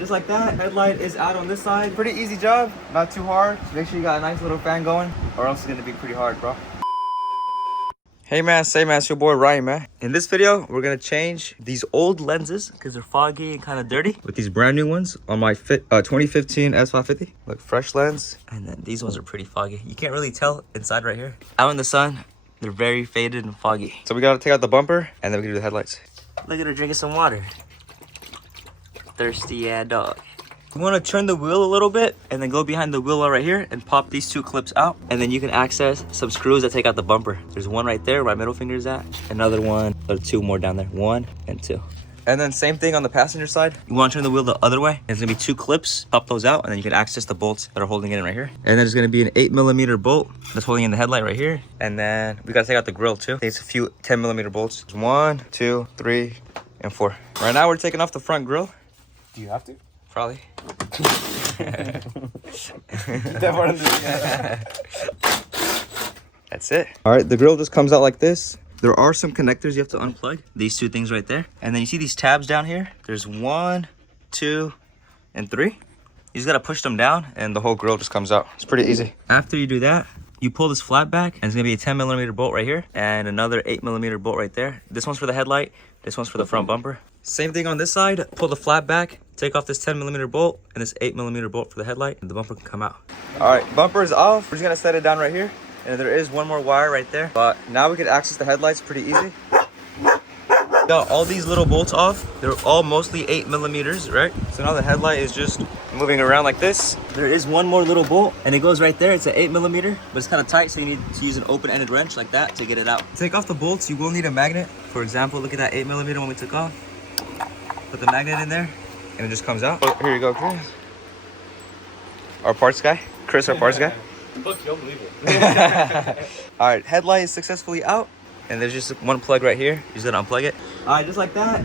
Just like that, headlight is out on this side. Pretty easy job, not too hard. Make sure you got a nice little fan going or else it's gonna be pretty hard, bro. Hey man, say man, it's your boy Ryan, man. In this video, we're gonna change these old lenses because they're foggy and kind of dirty with these brand new ones on my 2015 S550. Look, fresh lens. And then these ones are pretty foggy. You can't really tell inside right here. Out in the sun, they're very faded and foggy. So we gotta take out the bumper and then we can do the headlights. Look at her drinking some water. Thirsty dog. You want to turn the wheel a little bit and then go behind the wheel right here and pop these two clips out, and then you can access some screws that take out the bumper. There's one right there where my middle finger is at, another one, or two more down there, 1 and 2. And then same thing on the passenger side. You want to turn the wheel the other way. There's gonna be 2 clips, pop those out, and then you can access the bolts that are holding it in right here. And then there's gonna be an 8mm bolt that's holding in the headlight right here. And then we gotta take out the grill too. I think it's a few 10mm bolts. 1, 2, 3, and 4. Right now we're taking off the front grill. Do you have to? Probably. That's it. All right, the grill just comes out like this. There are some connectors you have to unplug. These 2 things right there. And then you see these tabs down here? There's 1, 2, and 3. You just gotta push them down and the whole grill just comes out. It's pretty easy. After you do that, you pull this flap back and it's gonna be a 10mm bolt right here and another 8mm bolt right there. This one's for the headlight, this one's for the front bumper. Same thing on this side. Pull the flap back, take off this 10mm bolt and this 8mm bolt for the headlight, and the bumper can come out. All right, bumper is off. We're just gonna set it down right here. And there is one more wire right there. But now we can access the headlights pretty easy. Got all these little bolts off. They're all mostly 8mm, right? So now the headlight is just moving around like this. There is one more little bolt and it goes right there. It's an 8mm, but it's kind of tight, so you need to use an open-ended wrench like that to get it out. Take off the bolts, you will need a magnet. For example, look at that 8mm when we took off. Put the magnet in there and it just comes out. Oh, here you go, Chris. Our parts guy. Chris, our parts guy. Look, you'll believe it. All right, headlight is successfully out. And there's just one plug right here. You just gotta unplug it. All right, just like that.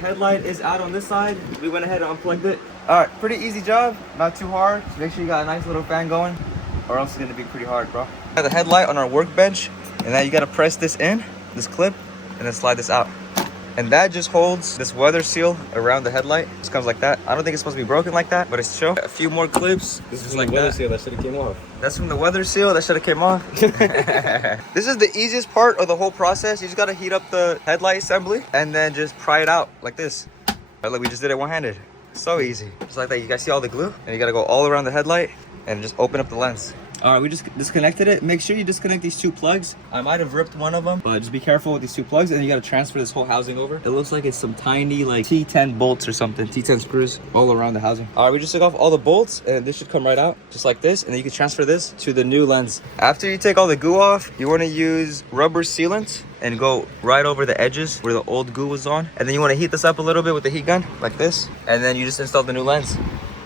Headlight is out on this side. We went ahead and unplugged it. All right, pretty easy job. Not too hard. Make sure you got a nice little fan going or else it's gonna be pretty hard, bro. Got the headlight on our workbench. And now you gotta press this in, this clip, and then slide this out. And that just holds this weather seal around the headlight. It just comes like that. I don't think it's supposed to be broken like that, but it's chill. A few more clips. This is like the weather seal that should have came off. That's from the weather seal that should have came off. This is the easiest part of the whole process. You just gotta heat up the headlight assembly and then just pry it out like this. Right, look, we just did it one-handed. So easy. Just like that. You guys see all the glue? And you gotta go all around the headlight and just open up the lens. All right, we just disconnected it. Make sure you disconnect these 2 plugs. I might have ripped one of them, but just be careful with these 2 plugs, and then you gotta transfer this whole housing over. It looks like it's some tiny like T10 bolts or something, T10 screws all around the housing. All right, we just took off all the bolts, and this should come right out, just like this, and then you can transfer this to the new lens. After you take all the goo off, you wanna use rubber sealant and go right over the edges where the old goo was on. And then you wanna heat this up a little bit with the heat gun, like this, and then you just install the new lens.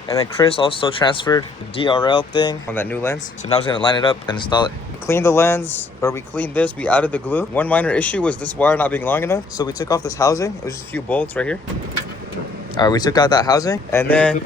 And then Chris also transferred the DRL thing on that new lens. So now he's gonna line it up and install it. Clean the lens, or we cleaned this, we added the glue. One minor issue was this wire not being long enough. So we took off this housing. It was just a few bolts right here. All right, we took out that housing. And then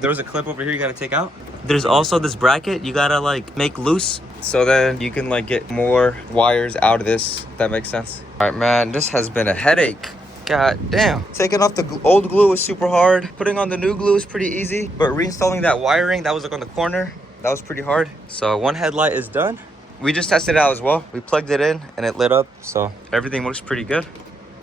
there was a clip over here you gotta take out. There's also this bracket you gotta like make loose. So then you can like get more wires out of this, if that makes sense. All right, man, this has been a headache. God damn. Taking off the old glue was super hard. Putting on the new glue is pretty easy. But reinstalling that wiring that was like on the corner, that was pretty hard. So one headlight is done. We just tested it out as well. We plugged it in and it lit up. So everything works pretty good.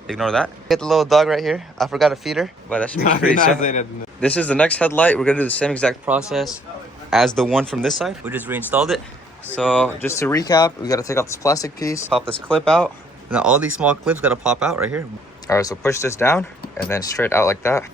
Ignore that. Get the little dog right here. I forgot to feed her, but that should be pretty simple. This is the next headlight. We're gonna do the same exact process as the one from this side. We just reinstalled it. So just to recap, we gotta take off this plastic piece, pop this clip out. And then all these small clips gotta pop out right here. All right, so push this down and then straight out like that,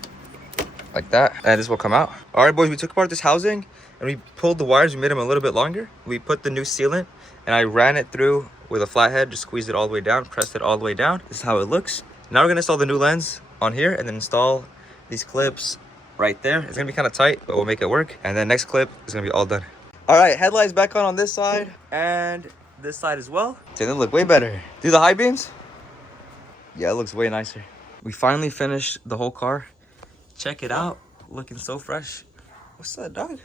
and this will come out. All right, boys, we took apart this housing and we pulled the wires. We made them a little bit longer. We put the new sealant and I ran it through with a flathead, just squeezed it all the way down, pressed it all the way down. This is how it looks. Now we're gonna install the new lens on here and then install these clips right there. It's gonna be kind of tight, but we'll make it work. And then next clip is gonna be all done. All right, headlights back on this side and this side as well. Dude, they look way better. Do the high beams? Yeah, it looks way nicer. We finally finished the whole car. Check it out. Looking so fresh. What's that, dog?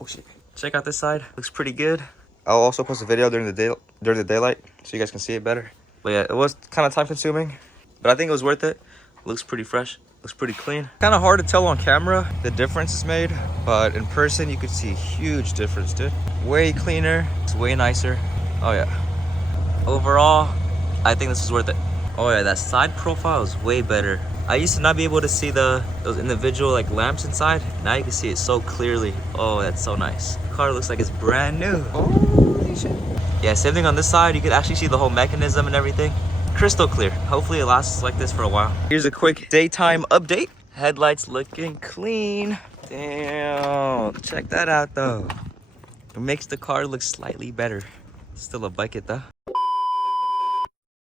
Oh, shit. Check out this side. Looks pretty good. I'll also post a video during the daylight so you guys can see it better. But yeah, it was kind of time consuming, but I think it was worth it. Looks pretty fresh. Looks pretty clean. Kind of hard to tell on camera the difference is made, but in person you could see a huge difference, dude. Way cleaner, it's way nicer. Oh yeah. Overall, I think this is worth it. Oh yeah, that side profile is way better. I used to not be able to see those individual like lamps inside. Now you can see it so clearly. Oh, that's so nice. The car looks like it's brand new. Holy shit. Yeah, same thing on this side. You can actually see the whole mechanism and everything. Crystal clear. Hopefully it lasts like this for a while. Here's a quick daytime update. Headlights looking clean. Damn, check that out though. It makes the car look slightly better. Still a bucket though.